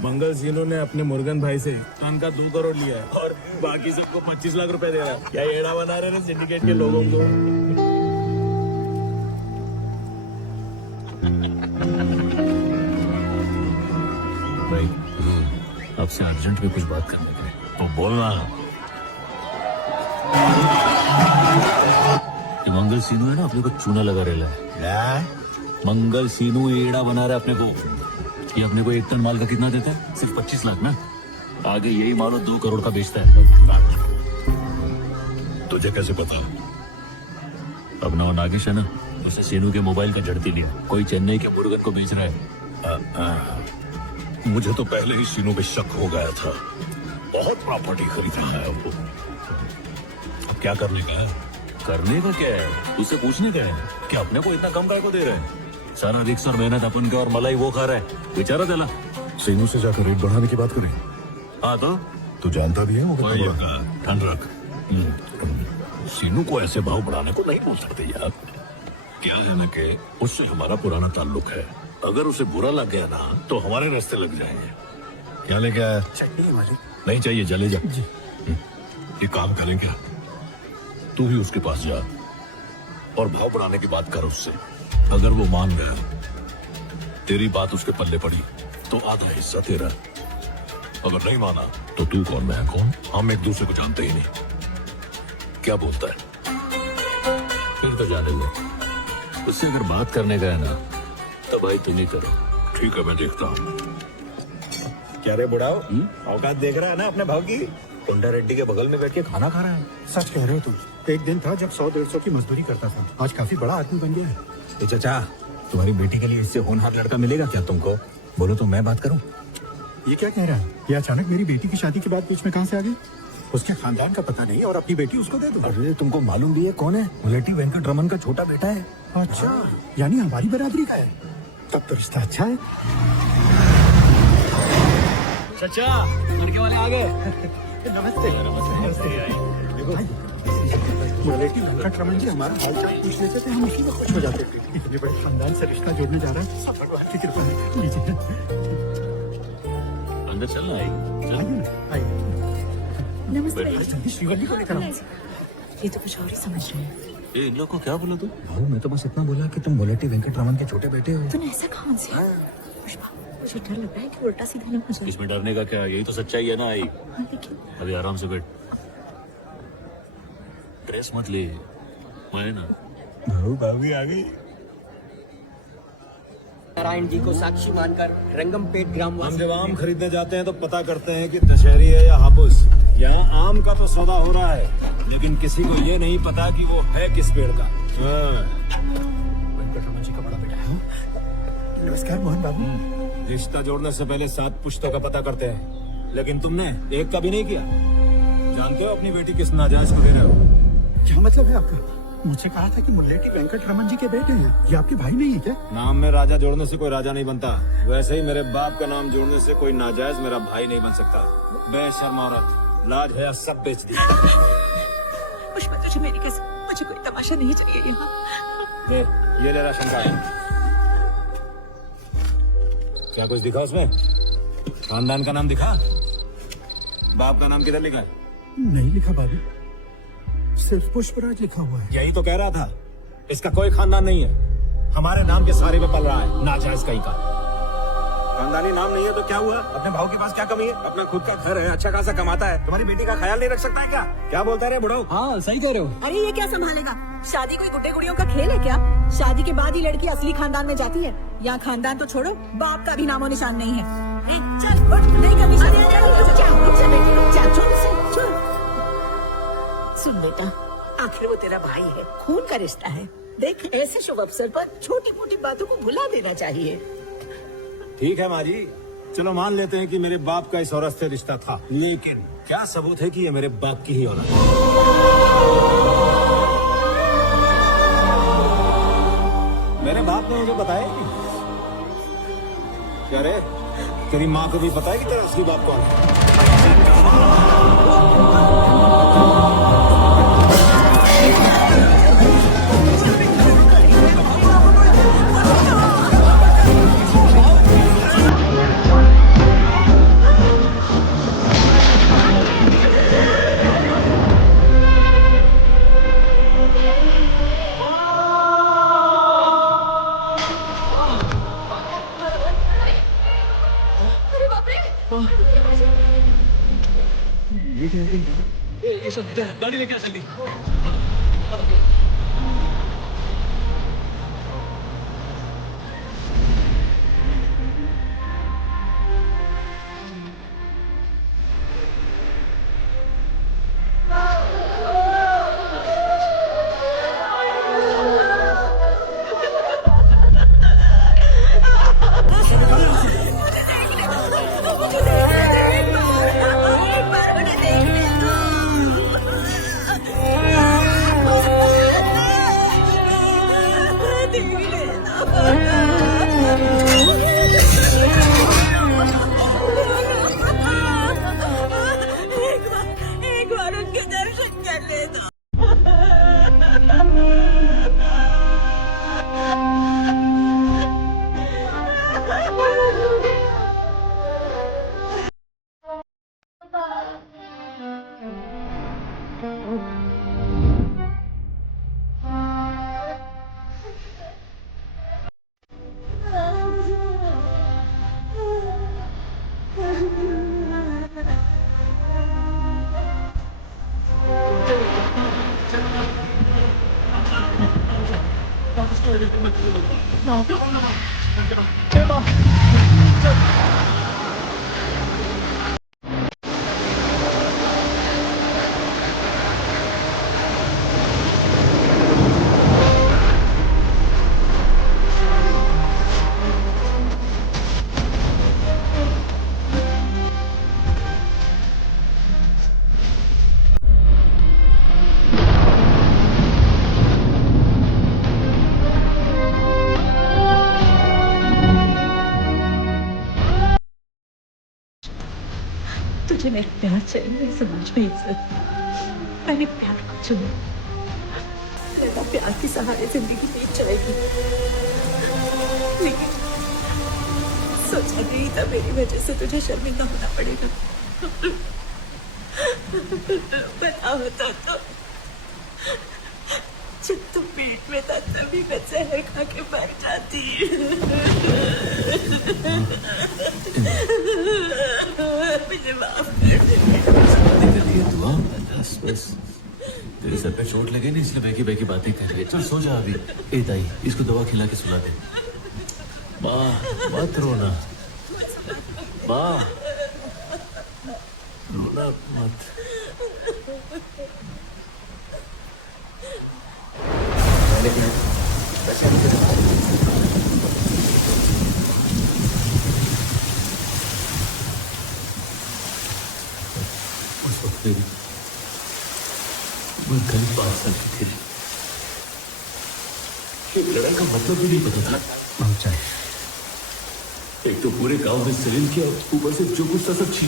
मंगल सीनू ने अपने मुर्गन भाई से टन का 2 करोड़ लिया है और बाकी सबको 25 लाख रुपए दे रहा है। क्या एड़ा बना रहे हैं सिंडिकेट के लोगों को। भाई आपसे अर्जेंट में कुछ बात करने के लिए तो बोलना। ये मंगल सीनू है ना, अपने को चूना लगा रहा है। मंगल सीनू एड़ा बना रहा है अपने को। ये अपने को 1 टन माल का कितना देता है? सिर्फ 25 लाख ना। आगे यही माल 2 करोड़ का बेचता है। तुझे कैसे पता? अपना वो नागेश है ना, उसने सीनू के मोबाइल का झड़ती लिया। कोई चेन्नई के मुर्गन को बेच रहा है। मुझे तो पहले ही सीनू पे शक हो गया था। बहुत प्रॉपर्टी खरीद रहा है वो। अब क्या करने का है? करने का क्या है? उससे पूछने का है कि अपने को इतना कम काय को दे रहे हैं। सारा रिक्स और मेहनत अपन के और मलाई वो खा रहा है बेचारा। चला सीनू से जाकर रेट बढ़ाने की बात करें। हाँ तो तू जानता भी है वो कितना वही बड़ा है। ठंड रख। सीनू को ऐसे भाव बढ़ाने को नहीं बोल सकते यार। क्या है ना कि उससे हमारा पुराना ताल्लुक है। अगर उसे बुरा लग गया ना तो हमारे रास्ते लग जाएंगे। क्या लेके आया? चटनी हमारी नहीं चाहिए, चले जा। ये काम करें क्या? तू ही उसके पास जा और भाव बढ़ाने की बात कर उससे। अगर वो मान गया, तेरी बात उसके पल्ले पड़ी तो आधा हिस्सा तेरा। अगर नहीं माना तो तू कौन मैं कौन, हम एक दूसरे को जानते ही नहीं। क्या बोलता है? फिर तो जाने दो। उससे अगर बात करने का है ना तो भाई तुम ही करो। ठीक है, मैं देखता हूँ। क्या रे बुढ़ाओ, औकात देख रहा है ना अपने भाव की? टुंडा रेड्डी के बगल में बैठ के खाना खा रहा है। सच कह रहे हो तुम। एक दिन था जब 100-150 की मजदूरी करता था, आज काफी बड़ा आदमी बन गया है। ए चाचा, तुम्हारी बेटी के लिए इससे होनहार लड़का मिलेगा क्या तुमको? बोलो तो मैं बात करूं। ये क्या कह रहा है? ये अचानक मेरी बेटी की शादी के बाद बीच में कहां से आ गई? उसके खानदान का पता नहीं और अपनी बेटी उसको दे दो। अरे तुमको मालूम भी है कौन है? मुलेटी वेंकट रमन का छोटा बेटा है। अच्छा, यानी हमारी बराबरी का है। तब तो रिश्ता अच्छा है। चाचा लड़के वाले आ गए। नमस्ते। मुलेटी वेंकट रमन जी हमारा हालचाल पूछ लेते थे, हम उसी में खुश हो जाते थे। इतने बड़े खानदान से रिश्ता जोड़ने जा रहा है, सब भगवान की कृपा है। लीजिए। अंदर चलना आई। आइए ना, आइए। नमस्ते। जल्दी श्रीवल्ली को लेकर आओ। ये तो कुछ और ही समझ रहे हैं। ये इन लोग को क्या बोला तू? भाऊ मैं तो बस इतना बोला कि तुम मुलेटी वेंकट रमन के छोटे बेटे हो। तूने ऐसा कौन से? पुष्पा, मुझे डर लग रहा है कि उल्टा सीधा ना हो जाए। इसमें डरने का क्या? यही तो सच्चाई है ना आई। हाँ, लेकिन अभी आराम से बैठ। ड्रेस मत ले, मैं ना भाऊ भाभी आ गई। नारायण जी को साक्षी मानकर रंगमपेट ग्राम हम जब आम खरीदने जाते हैं तो पता करते हैं कि दशहरी है या हापुस। यहाँ आम का तो सौदा हो रहा है, लेकिन किसी को ये नहीं पता कि वो है किस पेड़ का। वेंकट रमन जी का बड़ा बेटा है। नमस्कार मोहन बाबू। रिश्ता जोड़ने से पहले 7 पुश्तों का पता करते हैं, लेकिन तुमने एक का भी नहीं किया। जानते हो अपनी बेटी किस नाजायज को दे रहे हो? क्या मतलब है आपका? मुझे कहा था कि मुल्लेटी वेंकट रमन जी के बेटे हैं। ये आपके भाई नहीं है क्या? नाम में राजा जोड़ने से कोई राजा नहीं बनता। वैसे ही मेरे बाप का नाम जोड़ने से कोई नाजायज मेरा भाई नहीं बन सकता। बेशर्म औरत, लाज है सब बेच दी। पुष्पा, तुझे मेरी कैसे? मुझे कोई तमाशा नहीं चाहिए यहाँ। ये ले राशन कार्ड। क्या कुछ दिखा उसमें? खानदान का नाम दिखा? बाप का नाम किधर लिखा है? नहीं लिखा बाबू, सिर्फ पुष्पराज लिखा हुआ है। यही तो कह रहा था, इसका कोई खानदान नहीं है। हमारे नाम के सहारे पे पल रहा है, नाजायज कहीं का। खानदानी नाम नहीं है तो क्या हुआ? अपने भाव के पास क्या कमी है? अपना खुद का घर है, अच्छा खासा कमाता है। तुम्हारी बेटी का ख्याल नहीं रख सकता है क्या? क्या बोलता है रे बुढ़ाऊ? हाँ सही कह रहे हो। अरे ये क्या संभालेगा? शादी कोई गुड्डे गुड़ियों का खेल है क्या? शादी के बाद ही लड़की असली खानदान में जाती है। यहाँ खानदान तो छोड़ो, बाप का भी नामो निशान नहीं है। चल उठ, नहीं करनी शादी। सुन बेटा, आखिर वो तेरा भाई है, खून का रिश्ता है। देख, ऐसे शुभ अवसर पर छोटी मोटी बातों को भुला देना चाहिए। ठीक है माँ जी, चलो मान लेते हैं कि मेरे बाप का इस औरत से रिश्ता था, लेकिन क्या सबूत है कि ये मेरे बाप की ही औरत है? मेरे बाप ने मुझे बताया कि क्या रे, तेरी माँ को भी पता है कि तेरा असली बाप कौन है? ये सब गाड़ी लेके आ जल्दी। एक बार उनके दर्शन कर लेना। तुझे मेरा प्यार चाहिए, समझ में इज्जत। मैंने प्यार को चुना। मेरा प्यार के सहारे जिंदगी बीत जाएगी, लेकिन सोचा नहीं था मेरी वजह से तुझे शर्मिंदा होना पड़ेगा। पता होता तो जब तुम पेट में था तभी मैं जहर खा के मर जाती। मुझे माफ कर दे। दुआ बस बस। तेरे सर पे चोट लगे नहीं इसलिए बेकी बेकी बातें कर रही है। चल सो जा अभी। ए ताई इसको दवा खिला के सुला दे। माँ मत रोना, माँ रोना मत। उस वक्त मेरी मैं करीब 5 साल की थी। लड़ाई का मतलब भी नहीं पता था। एक तो पूरे गांव में सलील किया, ऊपर से जो कुछ था सब